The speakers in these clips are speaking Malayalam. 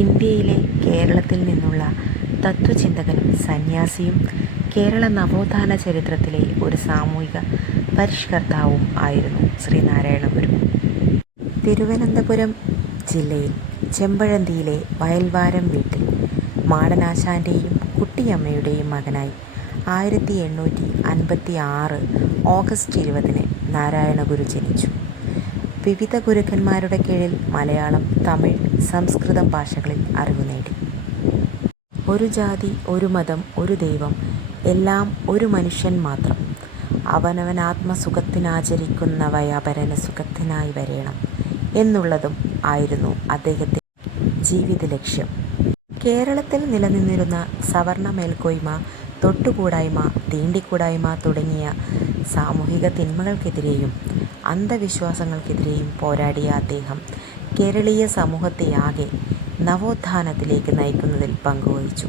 ഇന്ത്യയിലെ കേരളത്തിൽ നിന്നുള്ള തത്വചിന്തകനും സന്യാസിയും കേരള നവോത്ഥാന ചരിത്രത്തിലെ ഒരു സാമൂഹിക പരിഷ്കർത്താവും ആയിരുന്നു ശ്രീനാരായണ ഗുരു. തിരുവനന്തപുരം ജില്ലയിൽ ചെമ്പഴന്തിയിലെ വയൽവാരം വീട്ടിൽ മാടനാശാന്റെയും കുട്ടിയമ്മയുടെയും മകനായി ആയിരത്തി എണ്ണൂറ്റി അൻപത്തി ആറ് ഓഗസ്റ്റ് ഇരുപതിന് നാരായണഗുരു ജനിച്ചു. വിവിധ ഗുരുക്കന്മാരുടെ കീഴിൽ മലയാളം, തമിഴ്, സംസ്കൃതം ഭാഷകളിൽ അറിവ് നേടി. ഒരു ജാതി, ഒരു മതം, ഒരു ദൈവം, എല്ലാം ഒരു മനുഷ്യൻ മാത്രം. അവനവൻ ആത്മസുഖത്തിനാചരിക്കുന്നവയാപരന സുഖത്തിനായി വരേണം എന്നുള്ളതും ആയിരുന്നു അദ്ദേഹത്തിന്റെ ജീവിത ലക്ഷ്യം കേരളത്തിൽ നിലനിന്നിരുന്ന സവർണ മേൽക്കോയ്മ, തൊട്ടുകൂടായ്മ, തീണ്ടിക്കൂടായ്മ തുടങ്ങിയ സാമൂഹിക തിന്മകൾക്കെതിരെയും അന്ധവിശ്വാസങ്ങൾക്കെതിരെയും പോരാടിയ അദ്ദേഹം കേരളീയ സമൂഹത്തെയാകെ നവോത്ഥാനത്തിലേക്ക് നയിക്കുന്നതിൽ പങ്കുവഹിച്ചു.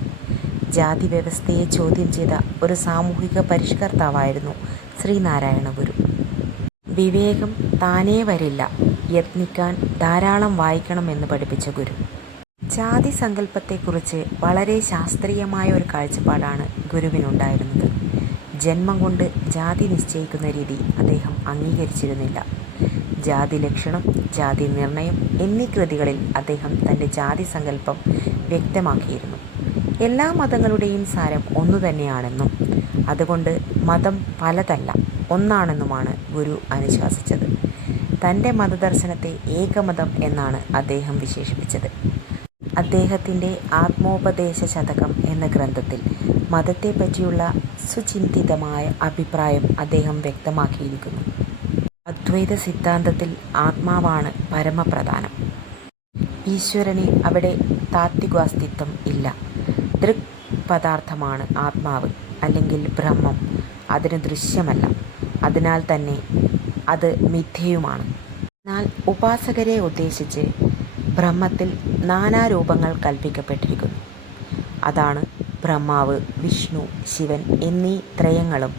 ജാതി വ്യവസ്ഥയെ ചോദ്യം ചെയ്ത ഒരു സാമൂഹിക പരിഷ്കർത്താവായിരുന്നു ശ്രീനാരായണ ഗുരു. വിവേകം താനേ വരില്ല, യത്നിക്കാൻ ധാരാളം വായിക്കണം എന്ന് പഠിപ്പിച്ച ഗുരു. ജാതി സങ്കല്പത്തെക്കുറിച്ച് വളരെ ശാസ്ത്രീയമായ ഒരു കാഴ്ചപ്പാടാണ് ഗുരുവിനുണ്ടായിരുന്നത്. ജന്മം കൊണ്ട് ജാതി നിശ്ചയിക്കുന്ന രീതി അദ്ദേഹം അംഗീകരിച്ചിരുന്നില്ല. ജാതി ലക്ഷണം ജാതി നിർണയം എന്നീ കൃതികളിൽ അദ്ദേഹം തന്റെ ജാതി സങ്കല്പം വ്യക്തമാക്കിയിരുന്നു. എല്ലാ മതങ്ങളുടെയും സാരം ഒന്നു തന്നെയാണെന്നും അതുകൊണ്ട് മതം പലതല്ല ഒന്നാണെന്നുമാണ് ഗുരു അനുശാസിച്ചത്. തന്റെ മതദർശനത്തെ ഏകമതം എന്നാണ് അദ്ദേഹം വിശേഷിപ്പിച്ചത്. അദ്ദേഹത്തിന്റെ ആത്മോപദേശശതകം എന്ന ഗ്രന്ഥത്തിൽ മതത്തെപ്പറ്റിയുള്ള സുചിന്തിതമായ അഭിപ്രായം അദ്ദേഹം വ്യക്തമാക്കിയിരിക്കുന്നു. അദ്വൈത സിദ്ധാന്തത്തിൽ ആത്മാവാണ് പരമപ്രധാനം. ഈശ്വരന് അവിടെ താത്വികാസ്തിത്വം ഇല്ല. ദൃക് പദാർത്ഥമാണ് ആത്മാവ് അല്ലെങ്കിൽ ബ്രഹ്മം. അതിന് ദൃശ്യമല്ല. അതിനാൽ തന്നെ അത് മിഥ്യയുമാണ്. എന്നാൽ ഉപാസകരെ ഉദ്ദേശിച്ച് ബ്രഹ്മത്തിൽ നാനാരൂപങ്ങൾ കൽപ്പിക്കപ്പെട്ടിരിക്കുന്നു അതാണ് ബ്രഹ്മാവ്, വിഷ്ണു, ശിവൻ എന്നീ ത്രയങ്ങളും.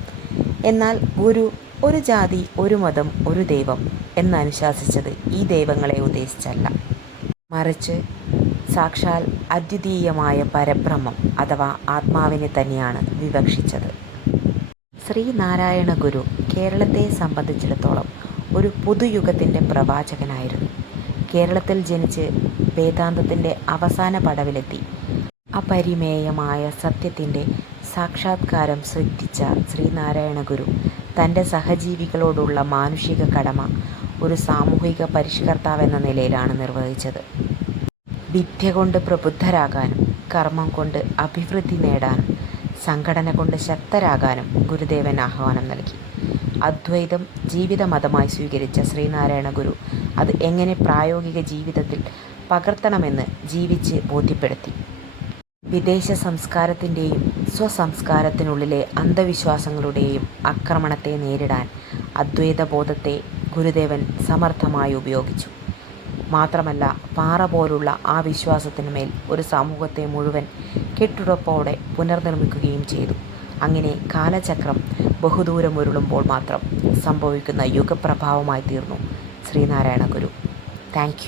എന്നാൽ ഗുരു ഒരു ജാതി, ഒരു മതം, ഒരു ദൈവം എന്നനുശാസിച്ചത് ഈ ദൈവങ്ങളെ ഉദ്ദേശിച്ചല്ല. മറിച്ച് സാക്ഷാൽ അദ്വിതീയമായ പരബ്രഹ്മം അഥവാ ആത്മാവിനെ തന്നെയാണ് വിവക്ഷിച്ചത്. ശ്രീനാരായണ ഗുരു കേരളത്തെ സംബന്ധിച്ചിടത്തോളം ഒരു പുതുയുഗത്തിന്റെ പ്രവാചകനായിരുന്നു. കേരളത്തിൽ ജനിച്ച് വേദാന്തത്തിന്റെ അവസാന പടവിലെത്തി അപരിമേയമായ സത്യത്തിന്റെ സാക്ഷാത്കാരം സിദ്ധിച്ച ശ്രീനാരായണ ഗുരു തന്റെ സഹജീവികളോടുള്ള മാനുഷിക കടമ ഒരു സാമൂഹിക പരിഷ്കർത്താവ് എന്ന നിലയിലാണ് നിർവഹിച്ചത്. വിദ്യ കൊണ്ട് പ്രബുദ്ധരാകാനും കർമ്മം കൊണ്ട് അഭിവൃദ്ധി നേടാനും സംഘടന കൊണ്ട് ശക്തരാകാനും ഗുരുദേവൻ ആഹ്വാനം നൽകി. അദ്വൈതം ജീവിത മതമായി സ്വീകരിച്ച ശ്രീനാരായണ ഗുരു അത് എങ്ങനെ പ്രായോഗിക ജീവിതത്തിൽ പകർത്തണമെന്ന് ജീവിച്ച് ബോധ്യപ്പെടുത്തി. വിദേശ സംസ്കാരത്തിന്റെയും സ്വസംസ്കാരത്തിനുള്ളിലെ അന്ധവിശ്വാസങ്ങളുടെയും ആക്രമണത്തെ നേരിടാൻ അദ്വൈതബോധത്തെ ഗുരുദേവൻ സമർത്ഥമായി ഉപയോഗിച്ചു. മാത്രമല്ല പാറ പോലുള്ള ആ വിശ്വാസത്തിനുമേൽ ഒരു സമൂഹത്തെ മുഴുവൻ കെട്ടുറപ്പോടെ പുനർനിർമ്മിക്കുകയും ചെയ്തു. അങ്ങനെ കാലചക്രം ബഹുദൂരം ഉരുളുമ്പോൾ മാത്രം സംഭവിക്കുന്ന യുഗപ്രഭാവമായി തീർന്നു ശ്രീനാരായണ ഗുരു. താങ്ക്